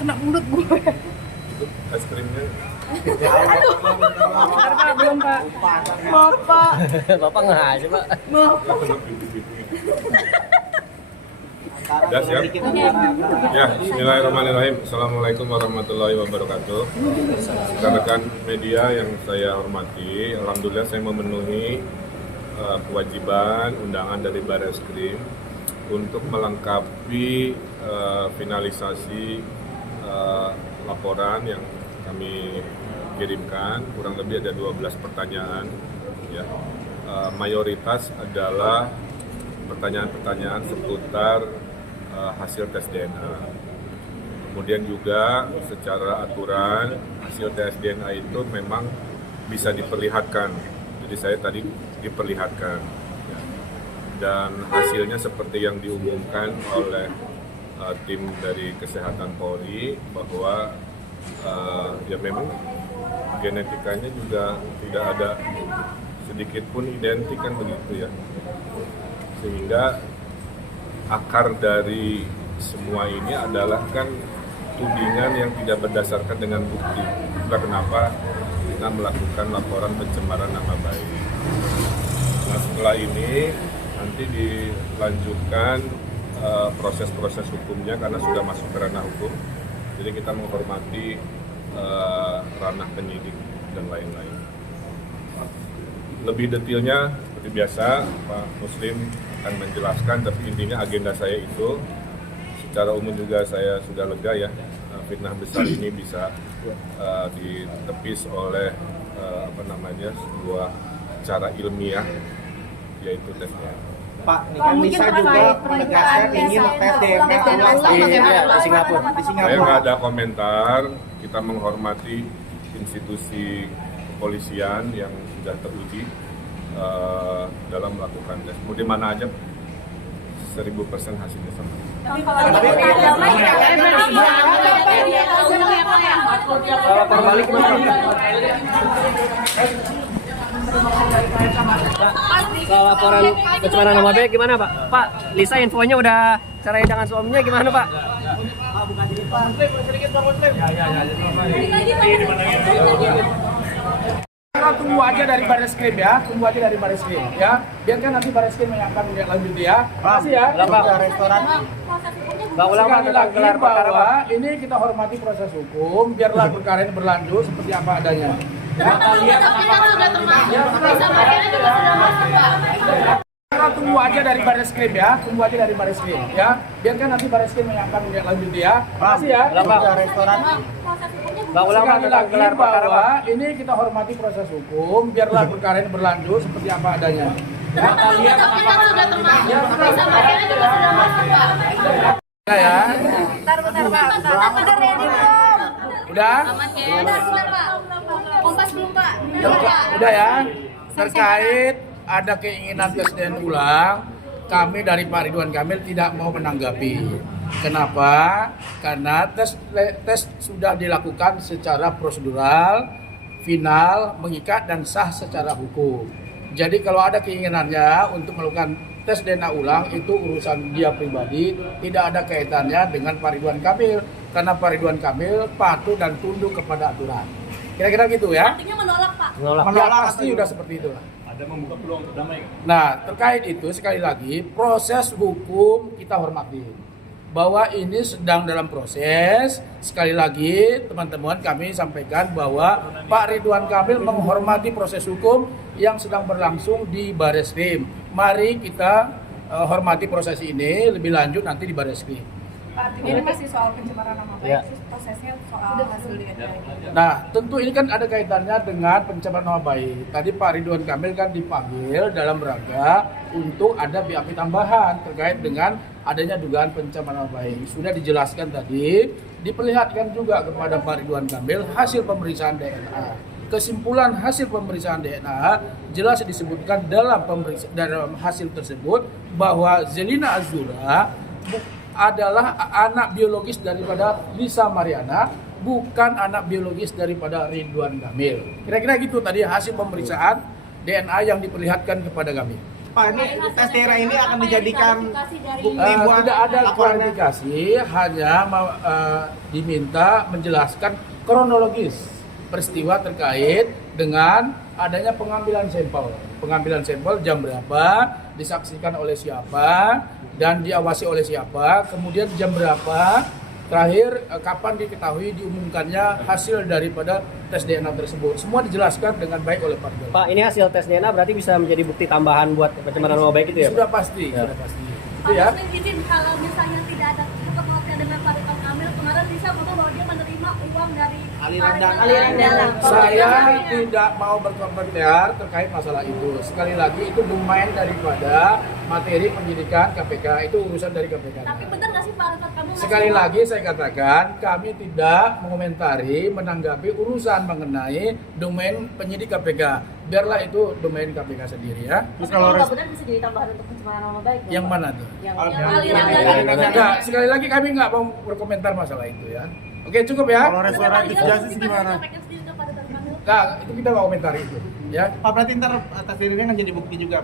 kena mulut gue. Itu es krimnya. Aduh. Bentar, Pak, belum, Pak. Maaf, Pak. Bapak nggak aja, Pak. Maaf. Nggak kena pipi-pipi. Udah siap? Ya, bismillahirrahmanirrahim. Assalamualaikum warahmatullahi wabarakatuh. Rekan-rekan media yang saya hormati, alhamdulillah saya memenuhi kewajiban undangan dari Barreskrim untuk melengkapi finalisasi laporan yang kami kirimkan. Kurang lebih ada 12 pertanyaan, ya. Mayoritas adalah pertanyaan-pertanyaan seputar hasil tes DNA. Kemudian juga secara aturan hasil tes DNA itu memang bisa diperlihatkan. Jadi saya tadi diperlihatkan, ya. Dan hasilnya seperti yang diumumkan oleh tim dari Kesehatan Polri bahwa ya memang genetikanya juga tidak ada sedikit pun identik kan begitu, ya. Sehingga akar dari semua ini adalah kan tudingan yang tidak berdasarkan dengan bukti. Itulah kenapa kita melakukan laporan pencemaran nama baik. Nah, setelah ini nanti dilanjutkan proses-proses hukumnya karena sudah masuk ke ranah hukum. Jadi kita menghormati ranah penyidik dan lain-lain. Lebih detailnya seperti biasa Pak Muslim akan menjelaskan, tapi intinya agenda saya itu secara umum juga saya sudah lega, ya. Fitnah besar ini bisa ditepis oleh sebuah cara ilmiah, yaitu tesnya. Pak, ini kan Lisa juga menegaskan ingin tes DNA di Singapura. Saya nggak ada komentar, kita menghormati institusi kepolisian yang sudah teruji dalam melakukan tes. Mau di mana aja, 1000% hasilnya sama. Kembali ke mana? Soal laporan pencemaran nama baik gimana, Pak? Pak, Lisa infonya udah cerai dengan suaminya gimana, Pak? Tunggu aja dari Barreskrim, ya, tunggu aja dari Barreskrim, ya. Biarkan nanti Barreskrim yang akan lanjuti, ya. Makasih, ya. Restoran. Bang ulang Pak tentang gelar perkara, Pak. Ini kita hormati proses hukum, biarlah perkara ini berlanjut seperti apa adanya. Tunggu aja dari Barreskrim, ya, tunggu aja dari Barreskrim, ya. Biarkan nanti Barreskrim yang akan lanjuti, ya. Makasih, ya. Restoran. Bang ulang Pak tentang gelar perkara, Pak. Ini kita hormati proses hukum, biarlah perkara ini berlanjut seperti apa adanya. Ya. Bentar, Pak. Udah ready belum? Udah? Bentar, Pak. Kompas belum, Pak? Udah, ya. Terkait ada keinginan tes DNA ulang, kami dari Pak Ridwan Kamil tidak mau menanggapi. Kenapa? Karena tes sudah dilakukan secara prosedural, final, mengikat dan sah secara hukum. Jadi kalau ada keinginannya untuk melakukan tes DNA ulang, itu urusan dia pribadi, tidak ada kaitannya dengan Pak Ridwan Kamil. Karena Pak Ridwan Kamil patuh dan tunduk kepada aturan. Kira-kira gitu, ya. Artinya menolak, Pak. Menolak pasti sudah seperti itulah. Ada membuka peluang untuk damai. Nah, terkait itu sekali lagi proses hukum kita hormati. Bahwa ini sedang dalam proses. Sekali lagi teman-teman kami sampaikan bahwa Pak Ridwan Kamil menghormati proses hukum yang sedang berlangsung di Barreskrim. Mari kita hormati proses ini lebih lanjut nanti di Barreskrim. Pak, artinya ini masih soal pencemaran nama baik, prosesnya soal hasil DNA. Nah, tentu ini kan ada kaitannya dengan pencemaran nama baik. Tadi Pak Ridwan Kamil kan dipanggil dalam rangka untuk ada BAP tambahan terkait dengan adanya dugaan pencemaran nama baik. Sudah dijelaskan tadi, diperlihatkan juga kepada Pak Ridwan Kamil hasil pemeriksaan DNA. Kesimpulan hasil pemeriksaan DNA jelas disebutkan dalam hasil tersebut bahwa Zelina Azura adalah anak biologis daripada Lisa Mariana, bukan anak biologis daripada Ridwan Kamil. Kira-kira gitu tadi hasil pemeriksaan DNA yang diperlihatkan kepada kami. Pak, ini tes DNA ini akan dijadikan bukti buat tidak ada laporannya. klarifikasi, hanya diminta menjelaskan kronologis peristiwa terkait dengan adanya pengambilan sampel. Pengambilan sampel jam berapa, disaksikan oleh siapa, dan diawasi oleh siapa, kemudian jam berapa, terakhir kapan diketahui diumumkannya hasil daripada tes DNA tersebut. Semua dijelaskan dengan baik oleh Pak Ridwan. Pak, ini hasil tes DNA berarti bisa menjadi bukti tambahan buat pencemaran nama baik itu ya, Pak? Sudah pasti, sudah pasti. Itu ya. Pak izin kalau misalnya tidak ada keterkaitan dengan Pak Ridwan Kamil, kemarin bisa ngomong bahwa dia menerima uang dari Aliran Pak dana. Ridwan Kamil. Saya tidak mau berkomentar terkait masalah itu. Sekali lagi itu domain daripada materi penyidikan KPK, itu urusan dari KPK. Tapi benar nggak sih Pak Ridwan Kamil? Sekali lagi saya katakan, kami tidak mengomentari, menanggapi urusan mengenai domain penyidik KPK. Biarlah itu domain KPK sendiri ya. Tapi kalau nggak benar bisa jadi tambahan untuk pencemaran nama baik. Yang mana tuh? Yang Yang aliran aliran dana. dana. Enggak, sekali lagi kami nggak mau berkomentar masalah itu ya. Oke, cukup ya. Kalau restoratif justice gimana? Nah, itu kita nggak komentar itu ya. Pak, berarti ntar tes DNA akan jadi bukti juga,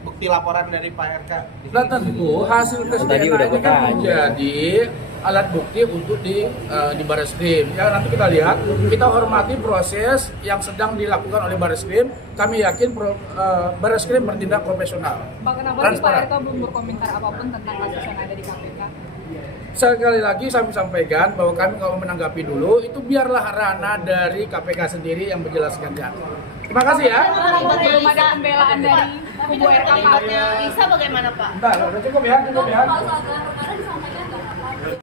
bukti laporan dari Pak RK. Nah tentu hasil tes Tadi DNA udah ini kan bertanya. menjadi alat bukti untuk di Barreskrim. Ya nanti kita lihat, kita hormati proses yang sedang dilakukan oleh Barreskrim. Kami yakin Barreskrim bertindak profesional. Pak, kenapa sih Pak RK belum berkomentar apapun tentang kasus yang ada di KPK? Sekali lagi saya sampaikan bahwa kami nggak mau menanggapi dulu. Itu biarlah ranah dari KPK sendiri yang menjelaskannya. Terima kasih ya. Belum ada pembelaan dari kubu RK. Lisa bagaimana Pak? Bentar, udah cukup ya, cukup ya. Kalau soal kemarin